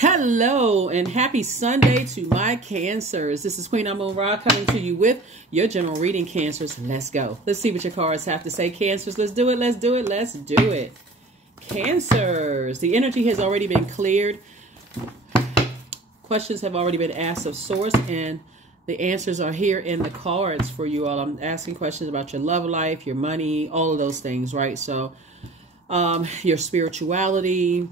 Hello and happy Sunday to my Cancers. This is Queen Amun Ra coming to you with your general reading, Cancers. Let's go. Let's see what your cards have to say, Cancers. Let's do it. Let's do it. Let's do it. Cancers. The energy has already been cleared. Questions have already been asked of Source, and the answers are here in the cards for you all. I'm asking questions about your love life, your money, all of those things, right? So, your spirituality,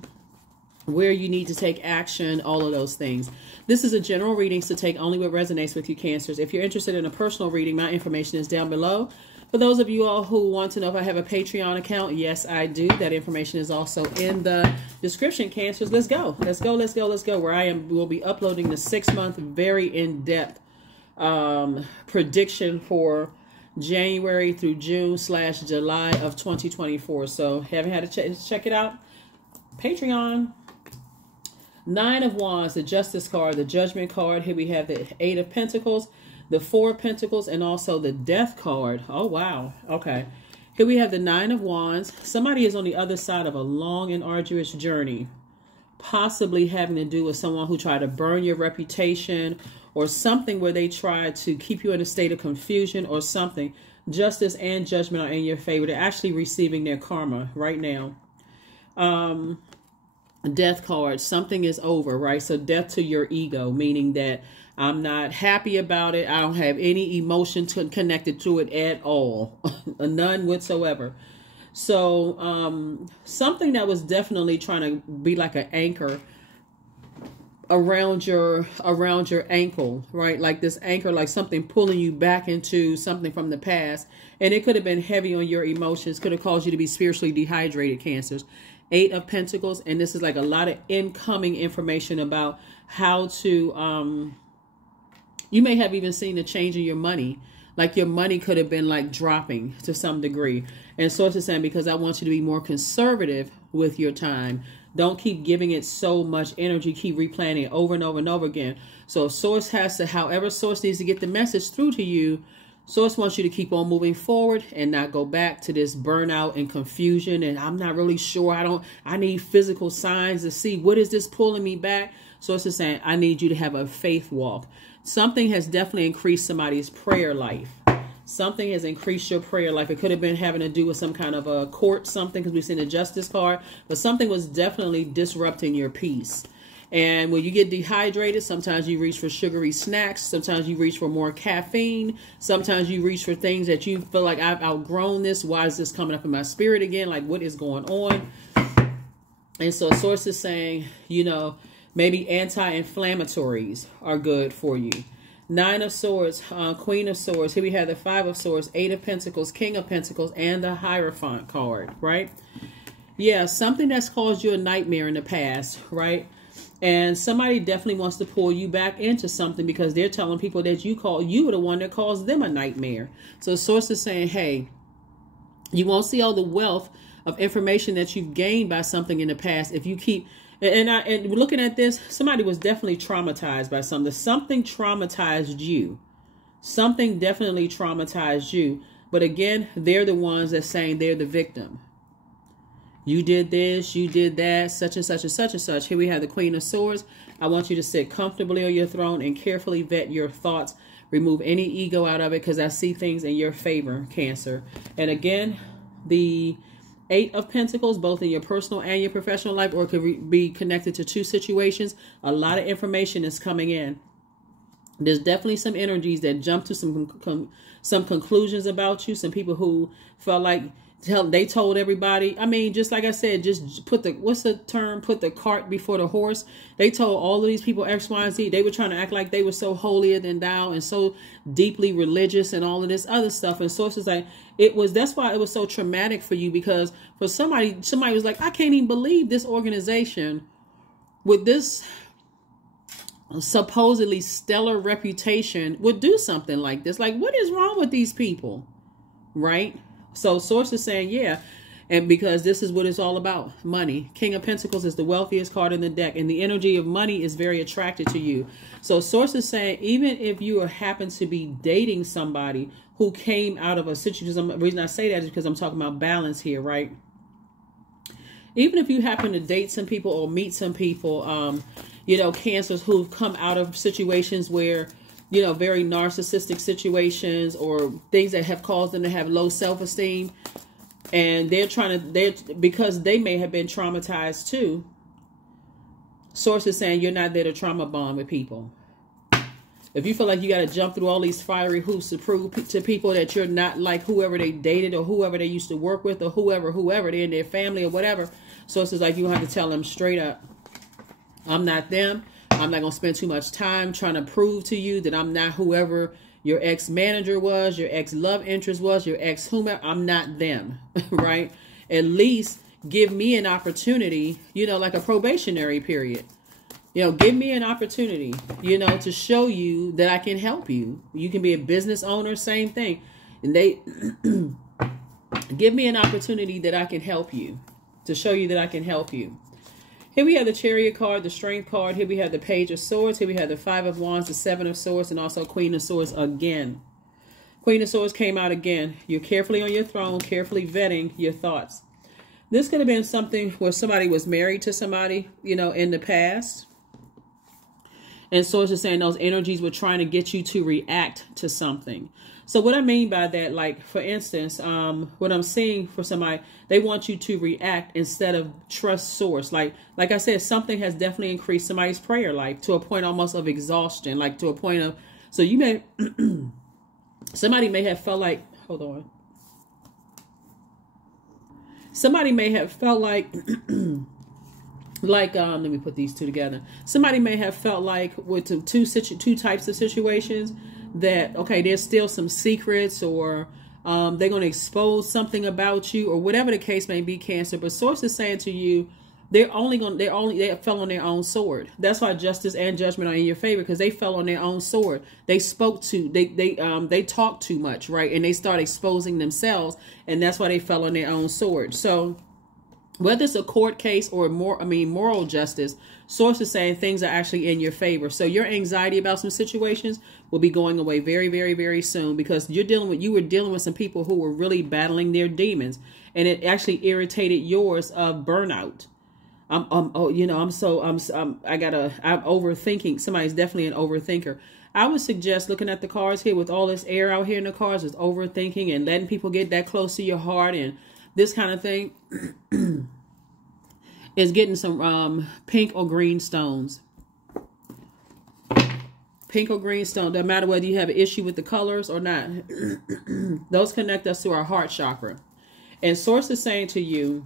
where you need to take action, all of those things. This is a general reading, so take only what resonates with you, Cancers. If you're interested in a personal reading, my information is down below. For those of you all who want to know if I have a Patreon account, yes, I do. That information is also in the description, Cancers. Let's go. Let's go, let's go, let's go. Where will be uploading the 6-month, very in-depth prediction for January through June/July of 2024. So, haven't had a check it out? Patreon. 9 of Wands, the Justice card, the Judgment card. Here we have the 8 of Pentacles, the 4 of Pentacles, and also the Death card. Oh, wow. Okay. Here we have the 9 of Wands. Somebody is on the other side of a long and arduous journey, possibly having to do with someone who tried to burn your reputation or something where they tried to keep you in a state of confusion or something. Justice and Judgment are in your favor. They're actually receiving their karma right now. Death card, something is over, right? So death to your ego, meaning that I'm not happy about it. I don't have any emotion connected to it at all. None whatsoever. So something that was definitely trying to be like an anchor around your ankle, right? Like this anchor, like something pulling you back into something from the past. And it could have been heavy on your emotions, could have caused you to be spiritually dehydrated, Cancers. 8 of Pentacles, and this is like a lot of incoming information about how to, you may have even seen a change in your money. Like your money could have been like dropping to some degree. And Source is saying, because I want you to be more conservative with your time. Don't keep giving it so much energy. Keep replanning it over and over and over again. So Source has to, however Source needs to get the message through to you, Source wants you to keep on moving forward and not go back to this burnout and confusion. And I'm not really sure. I need physical signs to see what is this pulling me back. Source is saying, I need you to have a faith walk. Something has definitely increased somebody's prayer life. Something has increased your prayer life. It could have been having to do with some kind of a court, something, because we've seen a Justice card, but something was definitely disrupting your peace. And when you get dehydrated, sometimes you reach for sugary snacks. Sometimes you reach for more caffeine. Sometimes you reach for things that you feel like, I've outgrown this. Why is this coming up in my spirit again? Like, what is going on? And so Source is saying, you know, maybe anti-inflammatories are good for you. 9 of Swords, Queen of Swords. Here we have the 5 of Swords, 8 of Pentacles, King of Pentacles, and the Hierophant card, right? Yeah, something that's caused you a nightmare in the past, right? And somebody definitely wants to pull you back into something because they're telling people that you were the one that caused them a nightmare. So Source is saying, hey, you won't see all the wealth of information that you've gained by something in the past if you keep... And looking at this, somebody was definitely traumatized by something. Something traumatized you. Something definitely traumatized you. But again, they're the ones that's saying they're the victim. You did this, you did that, such and such and such and such. Here we have the Queen of Swords. I want you to sit comfortably on your throne and carefully vet your thoughts. Remove any ego out of it because I see things in your favor, Cancer. And again, the 8 of Pentacles, both in your personal and your professional life, or it could be connected to 2 situations. A lot of information is coming in. There's definitely some energies that jump to some conclusions about you. Some people who felt like they told everybody. I mean, just like I said, just put the, what's the term? Put the cart before the horse. They told all of these people X, Y, and Z. They were trying to act like they were so holier than thou and so deeply religious and all of this other stuff. And Source is like, that's why it was so traumatic for you, because for somebody was like, I can't even believe this organization with this supposedly stellar reputation would do something like this. Like, what is wrong with these people? Right? So Source is saying, yeah, and because this is what it's all about, money. King of Pentacles is the wealthiest card in the deck, and the energy of money is very attracted to you. So Source is saying, even if you happen to be dating somebody who came out of a situation, the reason I say that is because I'm talking about balance here, right? Even if you happen to date some people or meet some people, Cancers who've come out of situations where, very narcissistic situations or things that have caused them to have low self-esteem. And because they may have been traumatized too. Source is saying you're not there to trauma bond with people. If you feel like you got to jump through all these fiery hoops to prove to people that you're not like whoever they dated or whoever they used to work with or whoever they're in their family or whatever. Source is like, you have to tell them straight up, I'm not them. I'm not going to spend too much time trying to prove to you that I'm not whoever your ex-manager was, your ex-love interest was, your ex-whomever. I'm not them, right? At least give me an opportunity, like a probationary period. Give me an opportunity, to show you that I can help you. You can be a business owner, same thing. And they give me an opportunity that I can help you, to show you that I can help you. Here we have the Chariot card, the Strength card. Here we have the Page of Swords. Here we have the Five of Wands, the Seven of Swords, and also Queen of Swords again. Queen of Swords came out again. You're carefully on your throne, carefully vetting your thoughts. This could have been something where somebody was married to somebody, in the past. And Swords is saying those energies were trying to get you to react to something. So what I mean by that, like, for instance, what I'm seeing for somebody, they want you to react instead of trust source. Like I said, something has definitely increased somebody's prayer life to a point almost of exhaustion, like to a point of, so you may, somebody may have felt like, hold on. Somebody may have felt like, let me put these two together. Somebody may have felt like with two types of situations that, okay, there's still some secrets or they're going to expose something about you or whatever the case may be, Cancer. But Source is saying to you, they fell on their own sword. That's why justice and judgment are in your favor, because they fell on their own sword. They they talked too much, right? And they start exposing themselves, and that's why they fell on their own sword. So whether it's a court case or moral justice, Source is saying things are actually in your favor. So your anxiety about some situations will be going away very, very, very soon, because you were dealing with some people who were really battling their demons, and it actually irritated yours of burnout. I'm overthinking. Somebody's definitely an overthinker. I would suggest looking at the cards here with all this air out here in the cards with overthinking and letting people get that close to your heart and this kind of thing is getting some pink or green stones. Pink or green stone, doesn't matter whether you have an issue with the colors or not. Those connect us to our heart chakra. And Source is saying to you,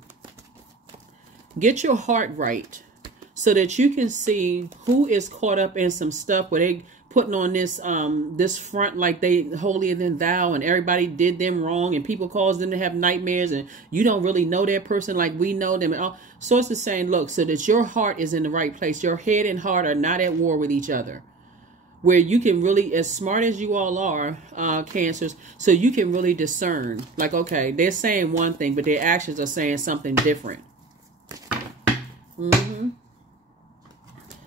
get your heart right so that you can see who is caught up in some stuff where they putting on this front like they holier than thou and everybody did them wrong and people cause them to have nightmares and you don't really know that person like we know them. And all. Source is saying, look, so that your heart is in the right place. Your head and heart are not at war with each other. Where you can really, as smart as you all are, Cancers, so you can really discern. Like, okay, they're saying one thing, but their actions are saying something different.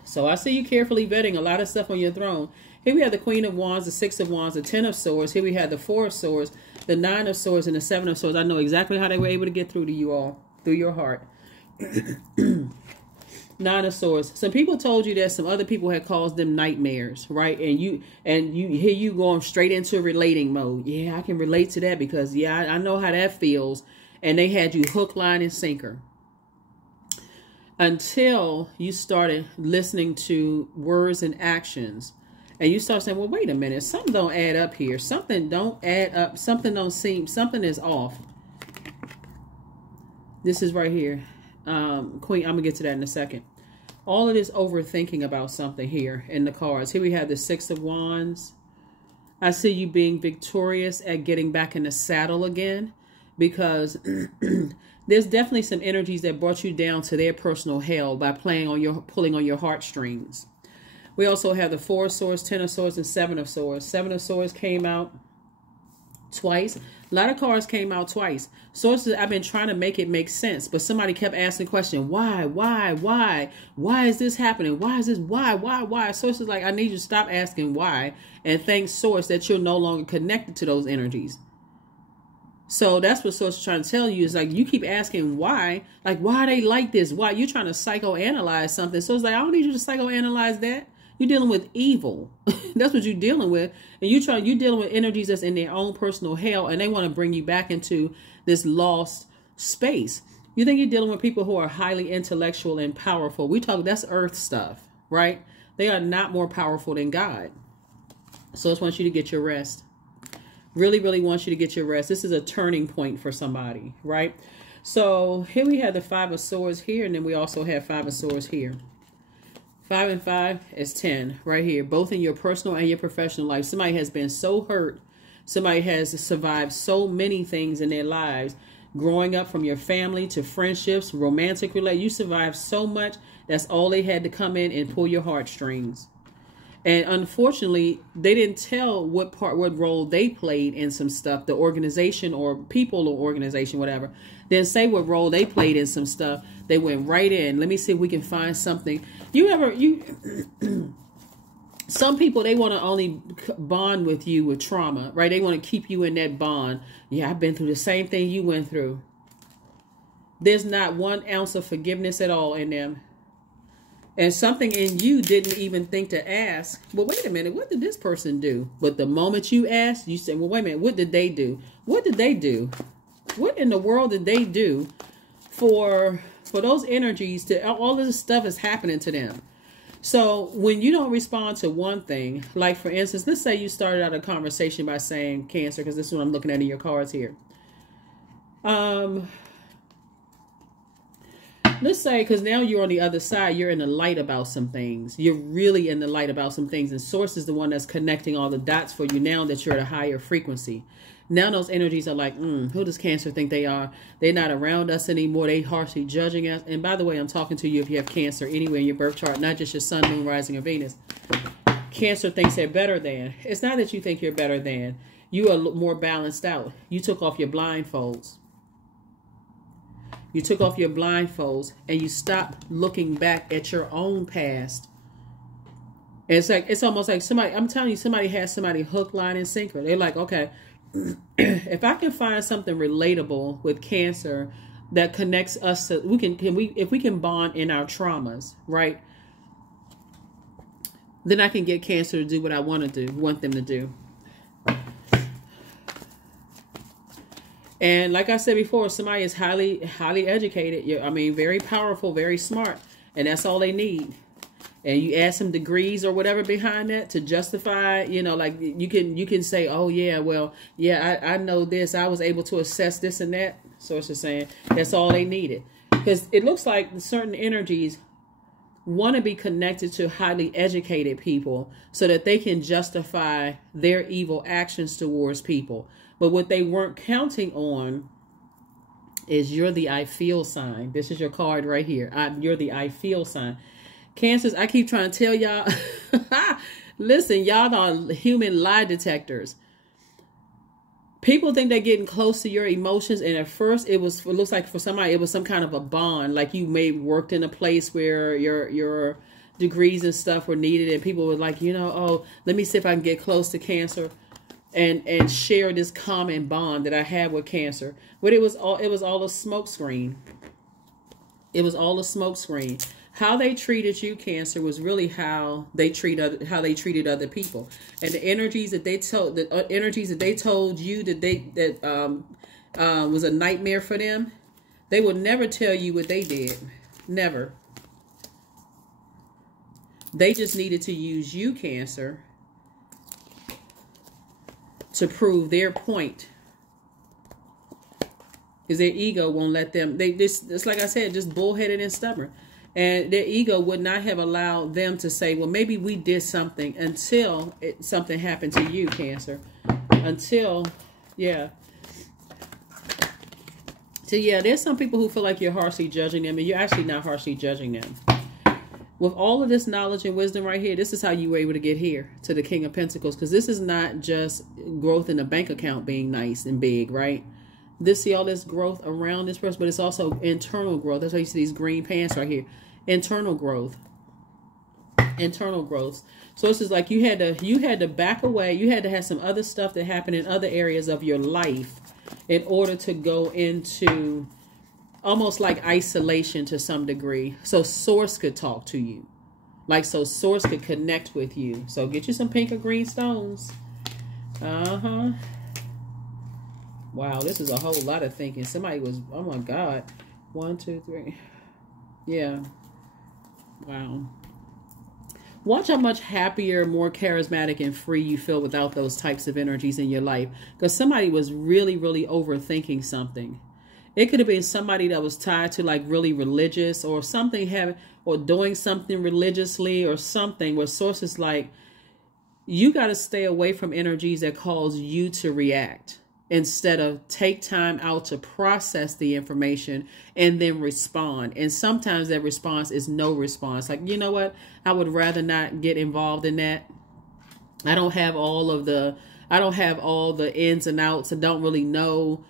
So I see you carefully vetting a lot of stuff on your throne. Here we have the Queen of Wands, the Six of Wands, the Ten of Swords. Here we have the Four of Swords, the Nine of Swords, and the Seven of Swords. I know exactly how they were able to get through to you all, through your heart. Nine of Swords. Some people told you that some other people had caused them nightmares, right? And you here you going straight into relating mode. Yeah, I can relate to that because yeah, I know how that feels. And they had you hook, line, and sinker. Until you started listening to words and actions. And you start saying, well, wait a minute. Something don't add up here. Something don't add up. Something don't seem, something is off. This is right here. Queen, I'm going to get to that in a second. All of this overthinking about something here in the cards. Here we have the Six of Wands. I see you being victorious at getting back in the saddle again. Because there's definitely some energies that brought you down to their personal hell by pulling on your heartstrings. We also have the Four of Swords, Ten of Swords, and Seven of Swords. Seven of Swords came out twice. A lot of cards came out twice. Sources, I've been trying to make it make sense, but somebody kept asking the question, why? Why is this happening? Why is this? Why? Sources like, I need you to stop asking why and thank Source that you're no longer connected to those energies. So that's what Source is trying to tell you, is like, you keep asking why, like, why are they like this? Why you're trying to psychoanalyze something? So it's like, I don't need you to psychoanalyze that. You're dealing with evil. That's what you're dealing with. And you're dealing with energies that's in their own personal hell, and they want to bring you back into this lost space. You think you're dealing with people who are highly intellectual and powerful. That's earth stuff, right? They are not more powerful than God. So it wants you to get your rest. Really, really wants you to get your rest. This is a turning point for somebody, right? So here we have the Five of Swords here, and then we also have Five of Swords here. 5 and 5 is 10 right here, both in your personal and your professional life. Somebody has been so hurt. Somebody has survived so many things in their lives, growing up, from your family to friendships, romantic relations. You survived so much. That's all they had to come in and pull your heartstrings. And unfortunately, they didn't tell what role they played in some stuff, the organization or people or organization, whatever. Didn't say what role they played in some stuff. They went right in. Let me see if we can find something. Some people, they want to only bond with you with trauma, right? They want to keep you in that bond. Yeah, I've been through the same thing you went through. There's not 1 ounce of forgiveness at all in them. And something in you didn't even think to ask, well, wait a minute, what did this person do? But the moment you asked, you said, well, wait a minute, what did they do? What did they do? What in the world did they do for those energies to, all of this stuff is happening to them? So when you don't respond to one thing, like for instance, let's say you started out a conversation by saying Cancer, because this is what I'm looking at in your cards here. Let's say, because now you're on the other side, you're in the light about some things. You're really in the light about some things. And Source is the one that's connecting all the dots for you now that you're at a higher frequency. Now those energies are like, who does Cancer think they are? They're not around us anymore. They harshly judging us. And by the way, I'm talking to you if you have Cancer anywhere in your birth chart, not just your Sun, Moon, Rising, or Venus. Cancer thinks they're better than. It's not that you think you're better than. You are more balanced out. You took off your blindfolds. You took off your blindfolds and you stopped looking back at your own past. And it's almost like somebody, I'm telling you, somebody has somebody hook, line, and sinker. They're like, okay, if I can find something relatable with Cancer that connects us to, if we can bond in our traumas, right? Then I can get Cancer to do what I want them to do. And like I said before, somebody is highly educated. I mean, very powerful, very smart. And that's all they need. And you add some degrees or whatever behind that to justify, like you can say, oh, yeah, well, yeah, I know this. I was able to assess this and that. So it's just saying that's all they needed. Because it looks like certain energies want to be connected to highly educated people so that they can justify their evil actions towards people. But what they weren't counting on is you're the I feel sign. This is your card right here. You're the I feel sign. Cancers, I keep trying to tell y'all, listen, y'all are human lie detectors. People think they're getting close to your emotions, and at first it looks like for somebody it was some kind of a bond, like you may have worked in a place where your degrees and stuff were needed, and people were like, oh, let me see if I can get close to Cancer and share this common bond that I have with Cancer. But it was all a smoke screen. It was all a smoke screen. How they treated you, Cancer, was really how they treated other people, and the energies that they told you that was a nightmare for them. They will never tell you what they did, never. They just needed to use you, Cancer, to prove their point. Because their ego won't let them. It's like I said, just bullheaded and stubborn. And their ego would not have allowed them to say, well, maybe we did something until something happened to you, Cancer. Until, yeah. So, yeah, there's some people who feel like you're harshly judging them, and you're actually not harshly judging them. With all of this knowledge and wisdom right here, this is how you were able to get here to the King of Pentacles. Because this is not just growth in the bank account being nice and big, right? See all this growth around this person, but it's also internal growth. That's why you see these green pants right here. Internal growth. Internal growth. So it's just like you had to back away. You had to have some other stuff that happened in other areas of your life in order to go into almost like isolation to some degree. So source could talk to you. Like, so source could connect with you. So get you some pink or green stones. Uh-huh. Wow, this is a whole lot of thinking. Somebody was, oh my God. 1, 2, 3. Yeah. Wow. Watch how much happier, more charismatic, and free you feel without those types of energies in your life. Because somebody was really, really overthinking something. It could have been somebody that was tied to like really religious or something, having or doing something religiously or something where sources like, you got to stay away from energies that cause you to react instead of take time out to process the information and then respond. And sometimes that response is no response. Like, you know what? I would rather not get involved in that. I don't have all the ins and outs. I don't really know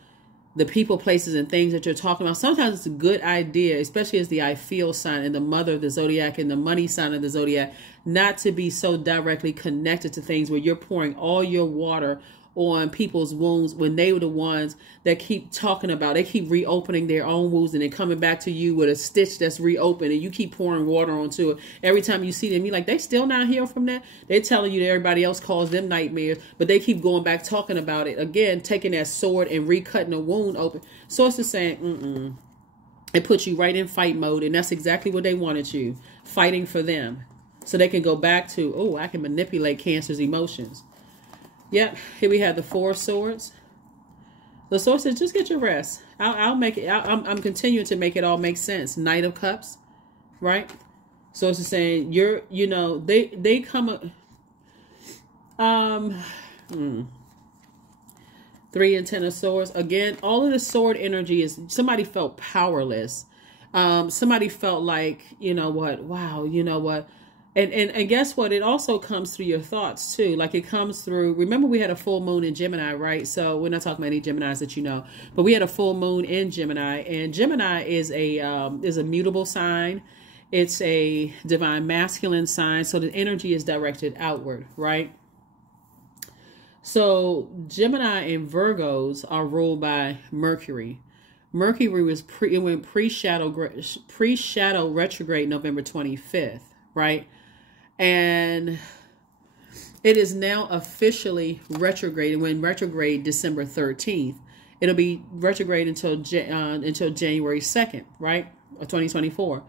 the people, places, and things that you're talking about. Sometimes it's a good idea, especially as the I feel sign and the mother of the zodiac and the money sign of the zodiac, not to be so directly connected to things where you're pouring all your water on people's wounds when they were the ones that keep talking about, they keep reopening their own wounds and then coming back to you with a stitch that's reopened and you keep pouring water onto it. Every time you see them, you're like, they still not healed from that? They're telling you that everybody else calls them nightmares, but they keep going back talking about it. Again, taking that sword and recutting a wound open. So it's just saying, it puts you right in fight mode, and that's exactly what they wanted you, fighting for them. So they can go back to, oh, I can manipulate Cancer's emotions. Yep, here we have the 4 of Swords. The Sword says, just get your rest. I'll make it. I'm continuing to make it all make sense. Knight of Cups, right? So it's just saying they come. 3 and 10 of Swords. Again, all of the sword energy is somebody felt powerless. Somebody felt like, you know what? Wow, you know what? And guess what? It also comes through your thoughts too. Like it comes through, remember we had a full moon in Gemini, right? So we're not talking about any Geminis that you know, but we had a full moon in Gemini, and Gemini is a mutable sign. It's a divine masculine sign. So the energy is directed outward, right? So Gemini and Virgos are ruled by Mercury. Mercury was went pre-shadow retrograde November 25th, right? And it is now officially retrograde. And when retrograde December 13th, it'll be retrograde until January 2nd, right? Of 2024.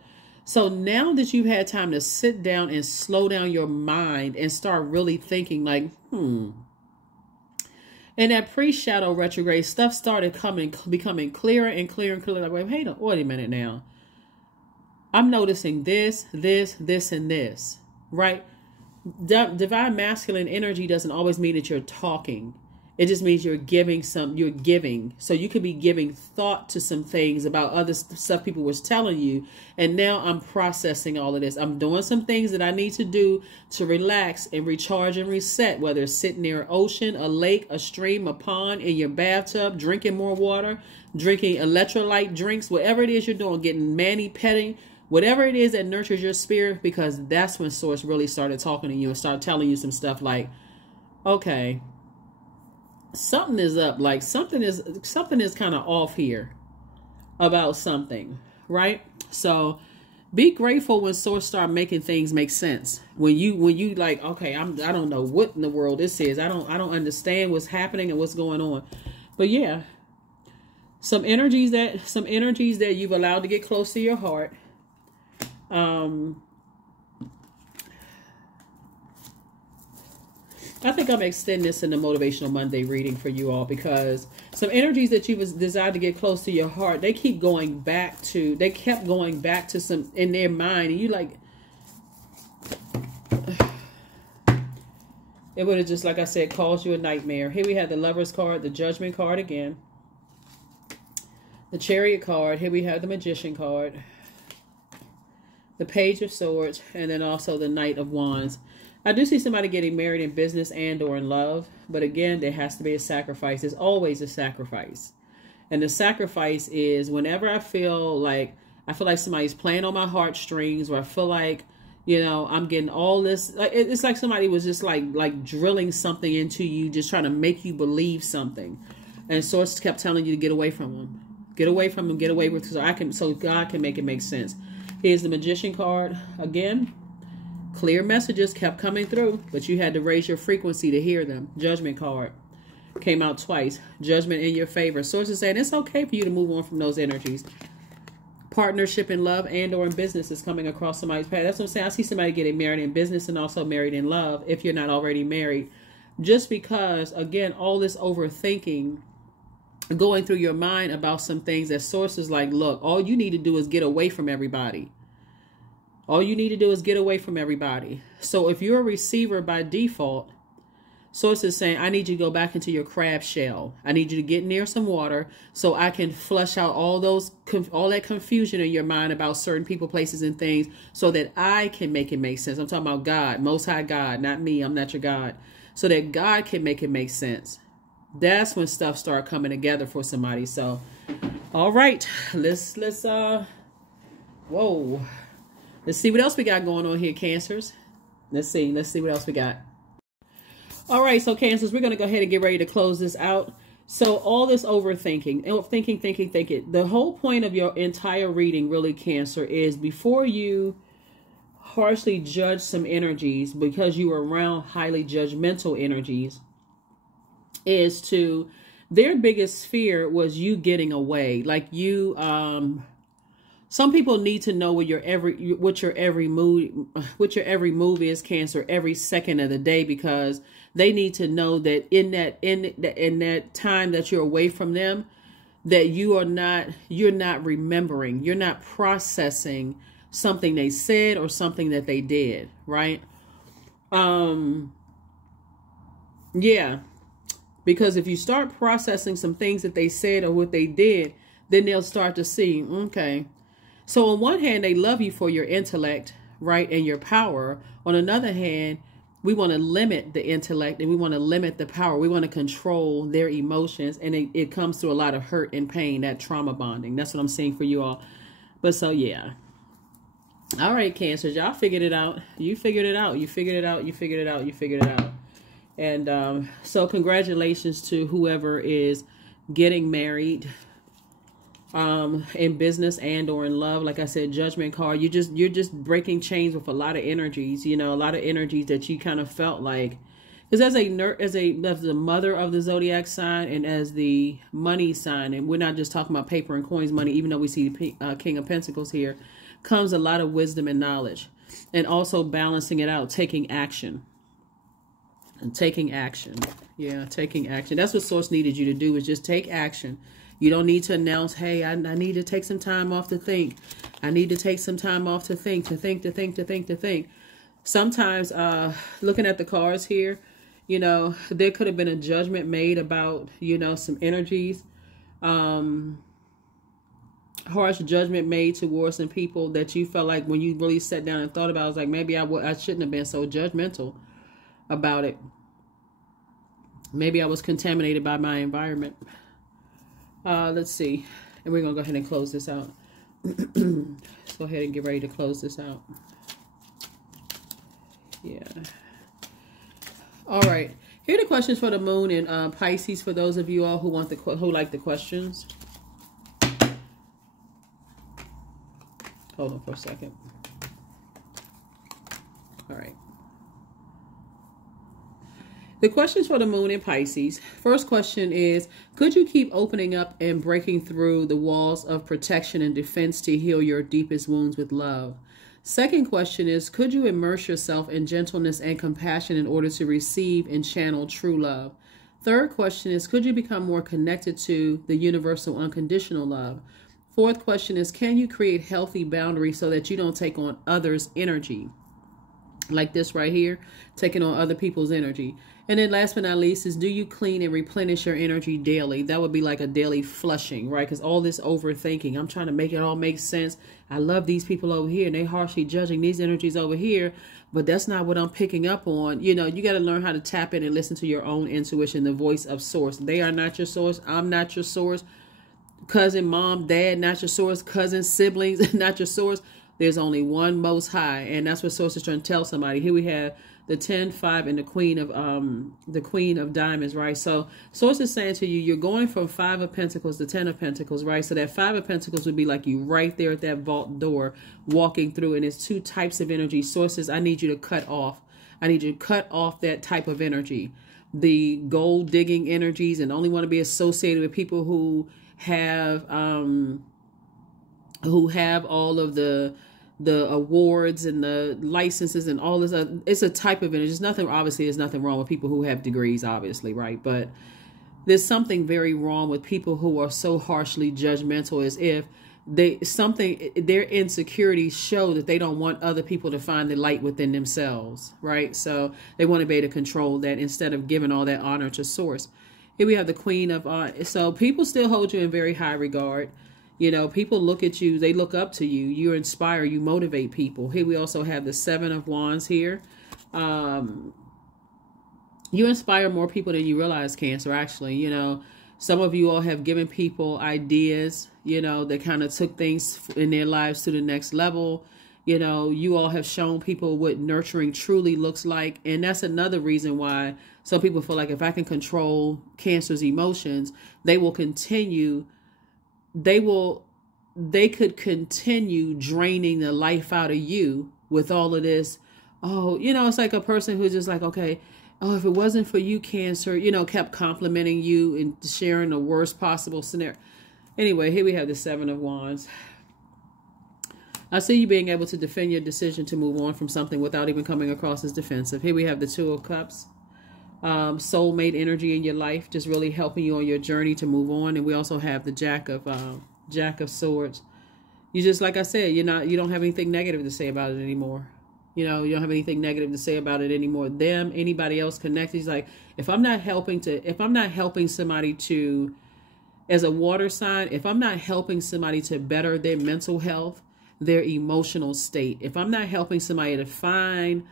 So now that you've had time to sit down and slow down your mind and start really thinking like, and that pre-shadow retrograde stuff started becoming clearer and clearer and clearer. Like, wait a minute now. I'm noticing this, and this. Right? Divine masculine energy doesn't always mean that you're talking. It just means you're giving. So you could be giving thought to some things about other stuff people was telling you. And now I'm processing all of this. I'm doing some things that I need to do to relax and recharge and reset, whether it's sitting near an ocean, a lake, a stream, a pond, in your bathtub, drinking more water, drinking electrolyte drinks, whatever it is you're doing, getting mani-petting, whatever it is that nurtures your spirit, because that's when Source really started talking to you and started telling you some stuff like, okay, something is up. Like something is kind of off here about something, right? So be grateful when Source start making things make sense. When you like, okay, I don't know what in the world this is. I don't understand what's happening and what's going on. But yeah, some energies that you've allowed to get close to your heart. I think I'm extending this in the Motivational Monday reading for you all, because some energies that you desired to get close to your heart, they kept going back to some in their mind, and you like, it would have just, like I said, caused you a nightmare. Here we have the Lover's card, the Judgment card again, the Chariot card. Here we have the Magician card, the Page of Swords, and then also the Knight of Wands. I do see somebody getting married in business and or in love, but again, there has to be a sacrifice. There's always a sacrifice. And the sacrifice is whenever I feel like somebody's playing on my heartstrings, or I feel like, you know, I'm getting all this, it's like somebody was just like drilling something into you, just trying to make you believe something. And source kept telling you to get away from them. Get away from them, get away with, so God can make it make sense. Here's the Magician card. Again, clear messages kept coming through, but you had to raise your frequency to hear them. Judgment card came out twice. Judgment in your favor. Source is saying it's okay for you to move on from those energies. Partnership in love and or in business is coming across somebody's path. That's what I'm saying. I see somebody getting married in business and also married in love if you're not already married. Just because, again, all this overthinking going through your mind about some things that source is like, look, all you need to do is get away from everybody. All you need to do is get away from everybody. So if you're a receiver by default, source is saying, I need you to go back into your crab shell. I need you to get near some water so I can flush out all that confusion in your mind about certain people, places, and things so that I can make it make sense. I'm talking about God, Most High God, not me. I'm not your God. So that God can make it make sense. That's when stuff start coming together for somebody. So, all right, let's whoa. Let's see what else we got going on here, Cancers. Let's see what else we got. All right, so Cancers, we're going to go ahead and get ready to close this out. So all this overthinking, thinking. The whole point of your entire reading, really, Cancer, is before you harshly judge some energies because you are around highly judgmental energies, is to, their biggest fear was you getting away. Like you, some people need to know what your every move is, Cancer, every second of the day, because they need to know that in that time that you're away from them, that you're not remembering, you're not processing something they said or something that they did, right? Yeah. Because if you start processing some things that they said or what they did, then they'll start to see, okay. So on one hand, they love you for your intellect, right, and your power. On another hand, we want to limit the intellect and we want to limit the power. We want to control their emotions. And it comes through a lot of hurt and pain, that trauma bonding. That's what I'm saying for you all. But so, yeah. All right, Cancers, y'all figured it out. You figured it out. You figured it out. You figured it out. You figured it out. And so congratulations to whoever is getting married in business and or in love. Like I said, Judgment card, you're just breaking chains with a lot of energies, you know, a lot of energies that you kind of felt like, because as the mother of the Zodiac sign and as the money sign, and we're not just talking about paper and coins money, even though we see the King of Pentacles here, comes a lot of wisdom and knowledge, and also balancing it out, taking action. And taking action. Yeah, taking action. That's what Source needed you to do, is just take action. You don't need to announce, hey, I need to take some time off to think. I need to take some time off to think. Sometimes, looking at the cards here, you know, there could have been a judgment made about, you know, some energies. Harsh judgment made towards some people that you felt like when you really sat down and thought about it, I was like, maybe I shouldn't have been so judgmental about it. Maybe I was contaminated by my environment. Let's see. And we're going to go ahead and close this out. Let's go ahead and get ready to close this out. Yeah. All right. Here are the questions for the moon and Pisces for those of you all who want who like the questions. Hold on for a second. All right. The questions for the moon in Pisces. First question is, could you keep opening up and breaking through the walls of protection and defense to heal your deepest wounds with love? Second question is, could you immerse yourself in gentleness and compassion in order to receive and channel true love? Third question is, could you become more connected to the universal unconditional love? Fourth question is, can you create healthy boundaries so that you don't take on others' energy? Like this right here, taking on other people's energy. And then last but not least is, do you clean and replenish your energy daily? That would be like a daily flushing, right? Because all this overthinking, I'm trying to make it all make sense. I love these people over here and they harshly judging these energies over here, but that's not what I'm picking up on. You know, you got to learn how to tap in and listen to your own intuition, the voice of source. They are not your source. I'm not your source. Cousin, mom, dad, not your source. Cousins, siblings, not your source. There's only one Most High, and that's what Source is trying to tell somebody. Here we have the 10, 5, and the Queen of Diamonds, right? So Source is saying to you, you're going from 5 of Pentacles to 10 of Pentacles, right? So that 5 of Pentacles would be like you right there at that vault door, walking through, and it's 2 types of energy. Sources, I need you to cut off. I need you to cut off that type of energy. The gold digging energies, and only want to be associated with people who have all of the awards and the licenses and all this. It's a type of energy. There's nothing wrong with people who have degrees, obviously, right? But there's something very wrong with people who are so harshly judgmental, as if their insecurities show that they don't want other people to find the light within themselves, right? So they want to be able to control that instead of giving all that honor to Source. Here we have the Queen of so people still hold you in very high regard. You know, people look at you, they look up to you, you inspire, you motivate people. Here we also have the 7 of Wands here. You inspire more people than you realize, Cancer, actually. You know, some of you all have given people ideas, you know, that kind of took things in their lives to the next level. You know, you all have shown people what nurturing truly looks like. And that's another reason why some people feel like if I can control Cancer's emotions, they will continue. They could continue draining the life out of you with all of this. Oh, you know, it's like a person who's just like, okay, oh, if it wasn't for you, Cancer, you know, kept complimenting you and sharing the worst possible scenario. Anyway, here we have the 7 of Wands. I see you being able to defend your decision to move on from something without even coming across as defensive. Here we have the 2 of Cups. Soulmate energy in your life, just really helping you on your journey to move on. And we also have the Jack of Swords. You just, like I said, you don't have anything negative to say about it anymore. You know, you don't have anything negative to say about it anymore. Them, anybody else connected. He's like, if I'm not helping somebody to, as a water sign, if I'm not helping somebody to better their mental health, their emotional state, if I'm not helping somebody to find,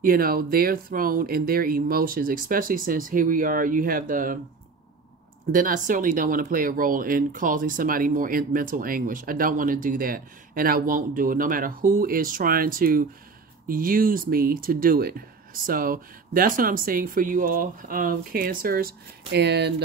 you know, their throne and their emotions, especially since here we are, you have then I certainly don't want to play a role in causing somebody more mental anguish. I don't want to do that. And I won't do it, no matter who is trying to use me to do it. So that's what I'm saying for you all, Cancers. And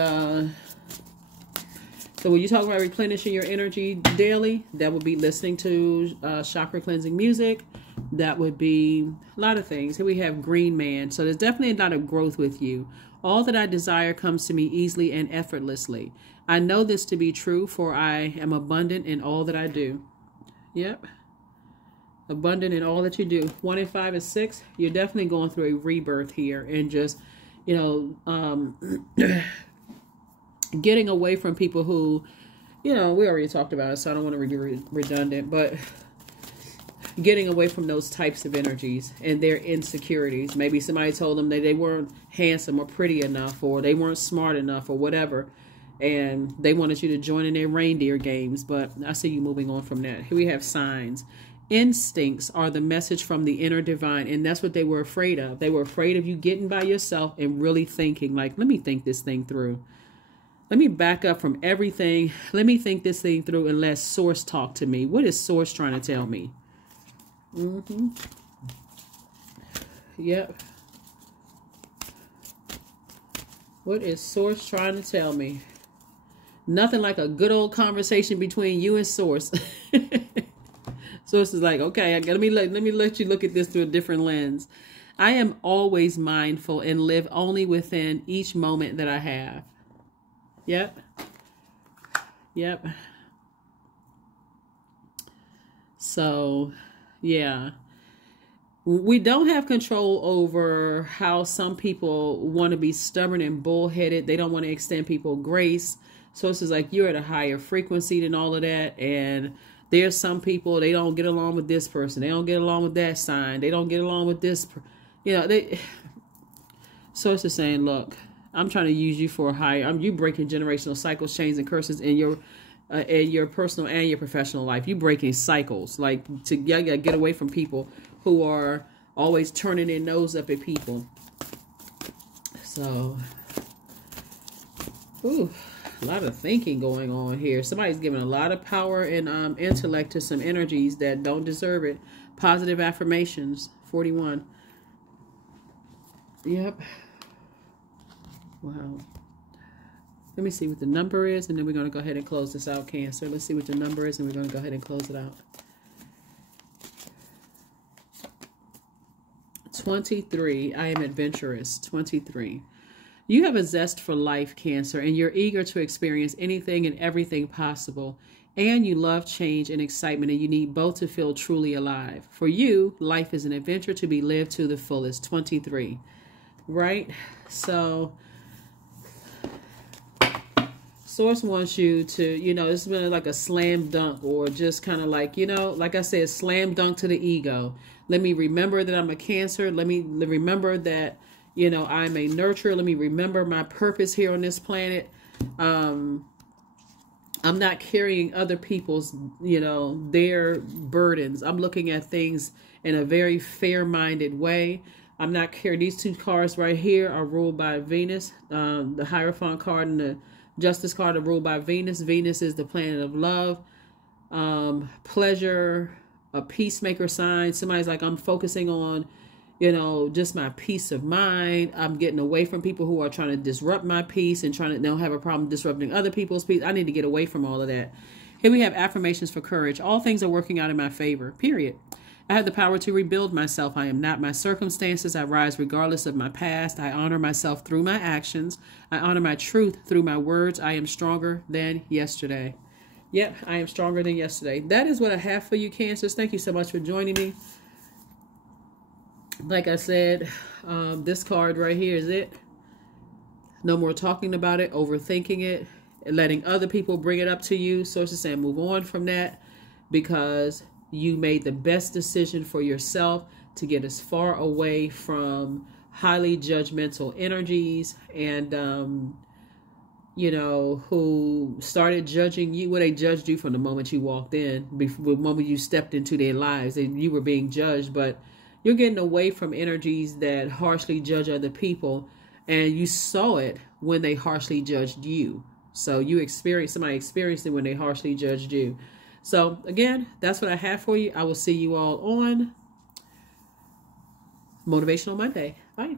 so when you talk about replenishing your energy daily, that would be listening to chakra cleansing music. That would be a lot of things. Here we have Green Man. So there's definitely a lot of growth with you. All that I desire comes to me easily and effortlessly. I know this to be true, for I am abundant in all that I do. Yep. Abundant in all that you do. 1 and 5 and 6. You're definitely going through a rebirth here. And just, you know, getting away from people who, you know, we already talked about it, so I don't want to be redundant. But getting away from those types of energies and their insecurities. Maybe somebody told them that they weren't handsome or pretty enough, or they weren't smart enough, or whatever, and they wanted you to join in their reindeer games. But I see you moving on from that. Here we have signs. Instincts are the message from the inner divine, and that's what they were afraid of. They were afraid of you getting by yourself and really thinking, like, let me think this thing through. Let me back up from everything. Let me think this thing through and let Source talk to me. What is Source trying to tell me? Yep. What is Source trying to tell me? Nothing like a good old conversation between you and Source. Source is like, okay, let me let you look at this through a different lens. I am always mindful and live only within each moment that I have. Yep. Yep. So, yeah. We don't have control over how some people want to be stubborn and bullheaded. They don't want to extend people grace. So it's just like, you're at a higher frequency than all of that. And there's some people, they don't get along with this person. They don't get along with that sign. They don't get along with this. You know, so it's just saying, look, I'm trying to use you for a higher. You breaking generational cycles, chains, and curses in your personal and your professional life. You breaking cycles. Like, you gotta get away from people who are always turning their nose up at people. So, ooh, A lot of thinking going on here. Somebody's giving a lot of power and intellect to some energies that don't deserve it. Positive affirmations. 41. Yep. Wow. Let me see what the number is, and then we're going to go ahead and close this out, Cancer. Let's see what the number is, and we're going to go ahead and close it out. 23. I am adventurous. 23. You have a zest for life, Cancer, and you're eager to experience anything and everything possible. And you love change and excitement, and you need both to feel truly alive. For you, life is an adventure to be lived to the fullest. 23. Right? So Source wants you to, you know, it's been like a slam dunk, or just kind of like, you know, like I said, slam dunk to the ego. Let me remember that I'm a Cancer. Let me remember that, you know, I'm a nurturer. Let me remember my purpose here on this planet. I'm not carrying other people's, you know, their burdens. I'm looking at things in a very fair-minded way. I'm not carrying, these two cards right here are ruled by Venus. The Hierophant card and the Justice card are ruled by Venus. Venus is the planet of love, pleasure, a peacemaker sign. Somebody's like, I'm focusing on, you know, just my peace of mind. I'm getting away from people who are trying to disrupt my peace and trying to don't have a problem disrupting other people's peace. I need to get away from all of that. Here we have affirmations for courage. All things are working out in my favor, period. I have the power to rebuild myself. I am not my circumstances. I rise regardless of my past. I honor myself through my actions. I honor my truth through my words. I am stronger than yesterday. Yep, I am stronger than yesterday. That is what I have for you, Cancers. Thank you so much for joining me. Like I said, this card right here is it. No more talking about it, overthinking it, and letting other people bring it up to you. Sources saying move on from that, because you made the best decision for yourself to get as far away from highly judgmental energies and, you know, who started judging you. Well, they judged you from the moment you walked in, before the moment you stepped into their lives, and you were being judged. But you're getting away from energies that harshly judge other people, and you saw it when they harshly judged you. So you experienced, somebody experienced it when they harshly judged you. So again, that's what I have for you. I will see you all on Motivational Monday. Bye.